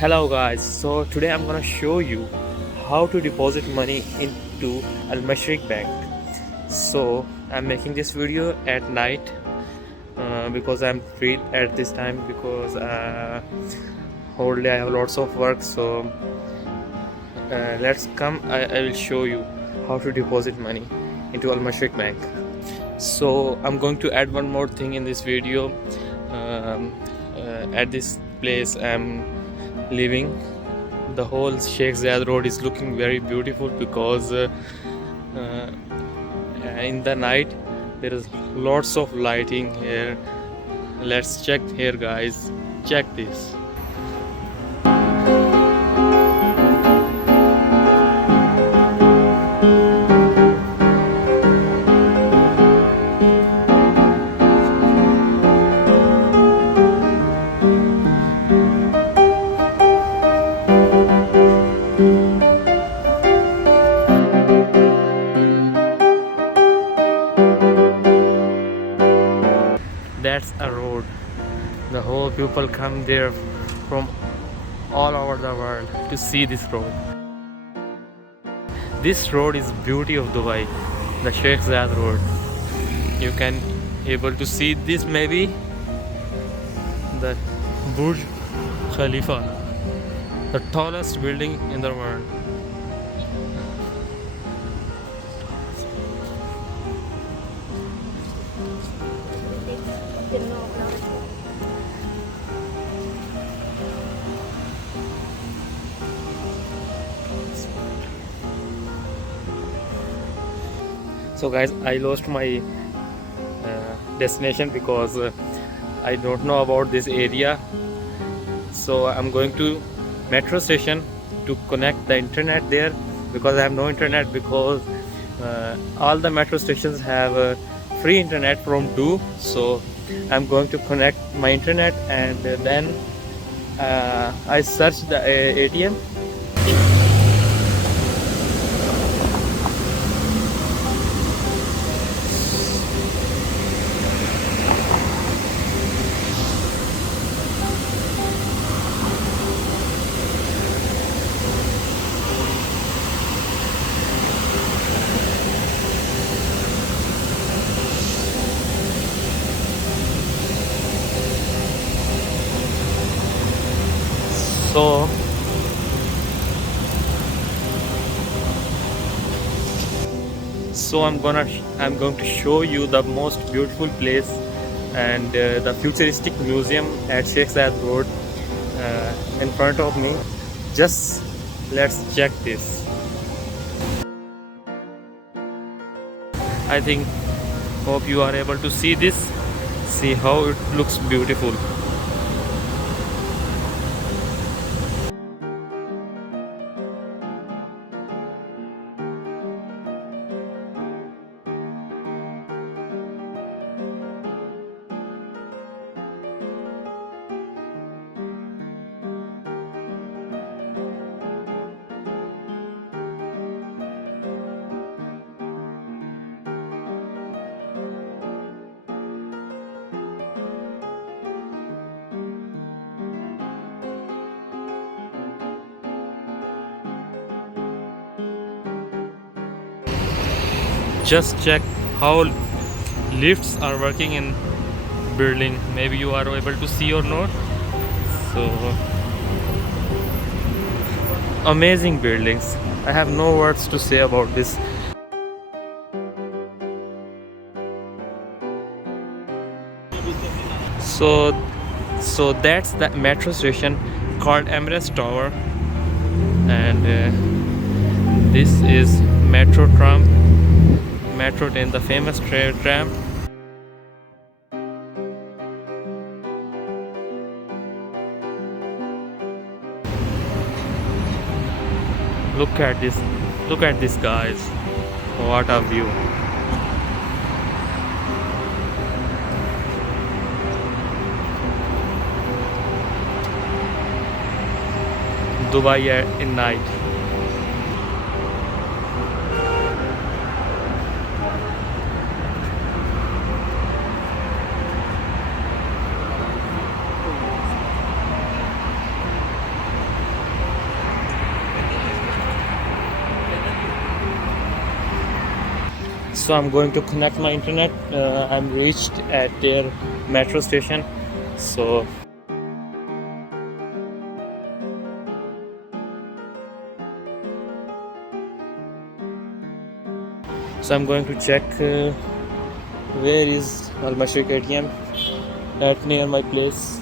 Hello guys, so today I'm gonna show you how to deposit money into Al Mashriq Bank. So I'm making this video at night because I'm free at this time because whole day I have lots of work. So let's come. I will show you how to deposit money into Al Mashriq Bank. So I'm going to add one more thing in this video. Um, at this place I'm living, the whole Sheikh Zayed road is looking very beautiful because uh, in the night there is lots of lighting here. Let's check here guys, check this. That's a road. The whole people come there from all over the world to see this road. This road is beauty of Dubai, the Sheikh Zayed road. You can able to see this, maybe the Burj Khalifa, the tallest building in the world. So guys, I lost my destination because I don't know about this area. So I'm going to metro station to connect the internet there because I have no internet because all the metro stations have free internet from Do. So I'm going to connect my internet and then I search the ATM. So I'm going to show you the most beautiful place and the futuristic museum at Sheikh Zayed Road in front of me. Just let's check this. I think hope you are able to see this. See how it looks beautiful. Just check how lifts are working in Berlin. Maybe you are able to see or not. So amazing buildings. I have no words to say about this. So that's the metro station called Emirates Tower, and this is metro train, the famous tram. Look at this guys, what a view. Dubai in night. So I'm going to connect my internet. I'm reached at their metro station. So I'm going to check where is Al Mashriq ATM at near my place.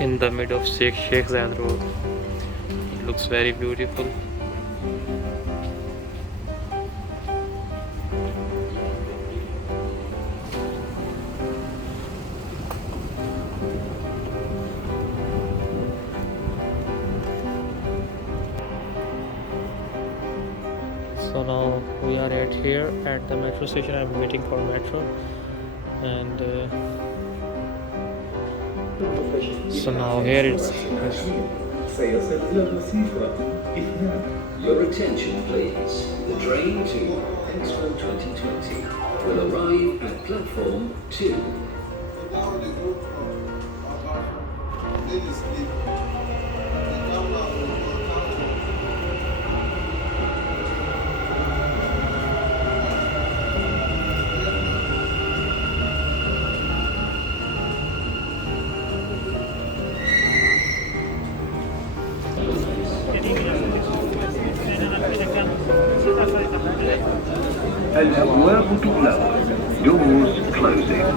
In the mid of Sheikh Zayed Road. It looks very beautiful. So now we are here at the metro station. I'm waiting for metro, and so now here it's. Your attention please. The train to Expo 2020 will arrive at platform 2. الأبواب تغلق. Doors closing.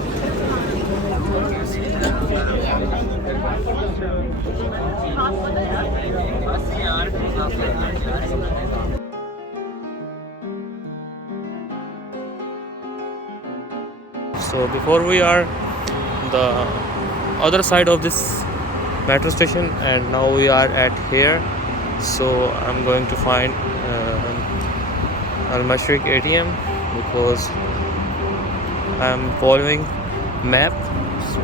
So before we are the other side of this metro station, and now we are at here. So I'm going to find Al Mashriq ATM because I'm following map. So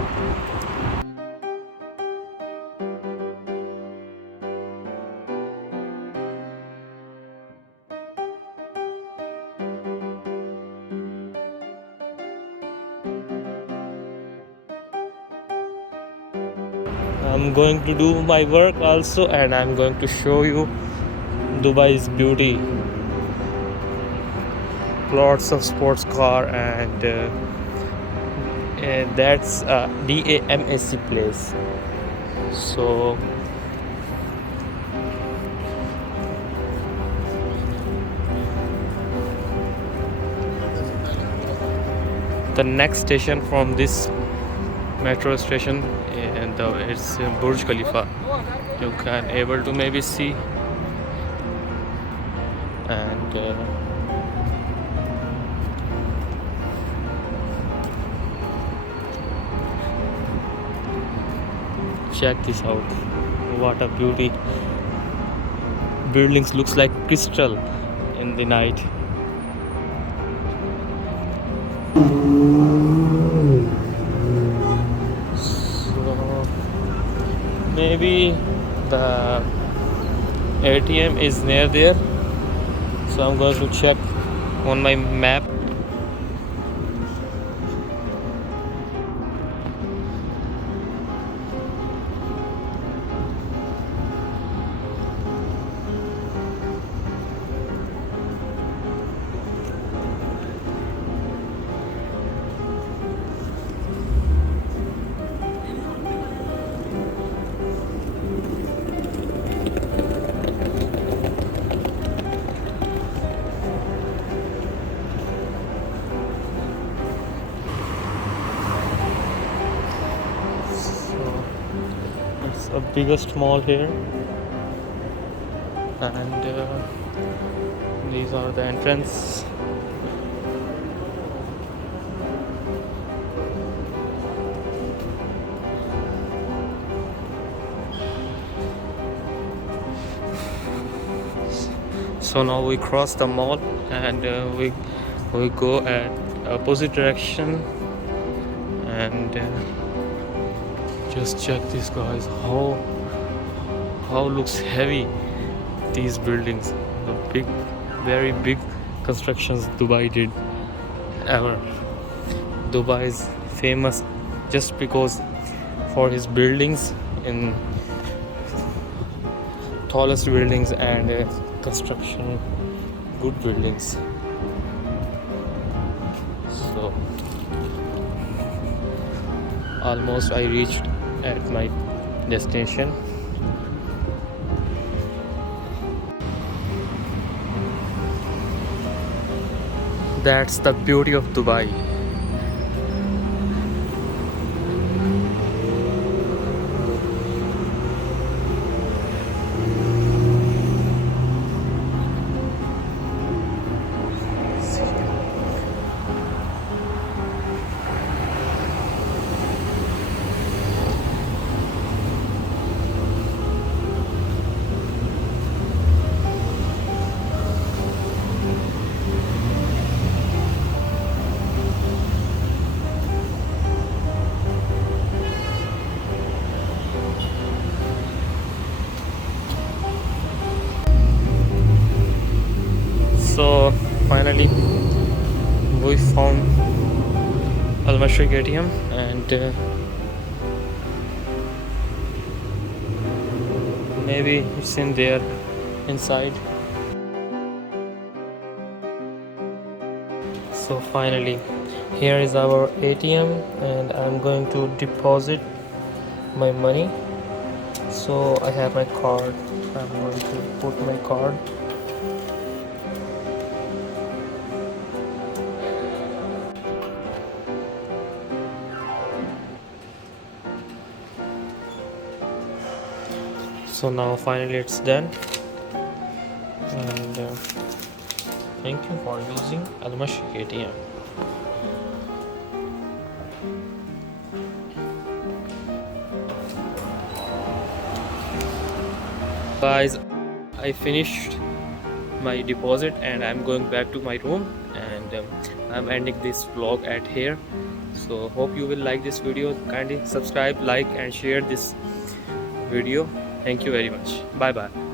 I'm going to do my work also, and I'm going to show you Dubai's beauty. Lots of sports car, and that's a DAMAC place. So the next station from this metro station, and it's Burj Khalifa. You can able to maybe see, and check this out. What a beauty. Buildings looks like crystal in the night. So maybe the ATM is near there. So I'm going to check on my map. It's a biggest mall here, and these are the entrance. So now we cross the mall and we go at opposite direction, and just check this, guys, how looks heavy these buildings, the big, very big constructions Dubai did ever. Dubai is famous just because for his buildings, in tallest buildings and construction good buildings. So almost I reached at my destination. That's the beauty of Dubai. So finally we found Al Mashriq ATM, and maybe it's in there inside. So finally here is our ATM, and I'm going to deposit my money. So I have my card. I'm going to put my card. So now finally it's done, and thank you for using Al Mashriq ATM. Guys, I finished my deposit and I'm going back to my room, and I'm ending this vlog at here. So hope you will like this video. Kindly subscribe, like and share this video. Thank you very much. Bye bye.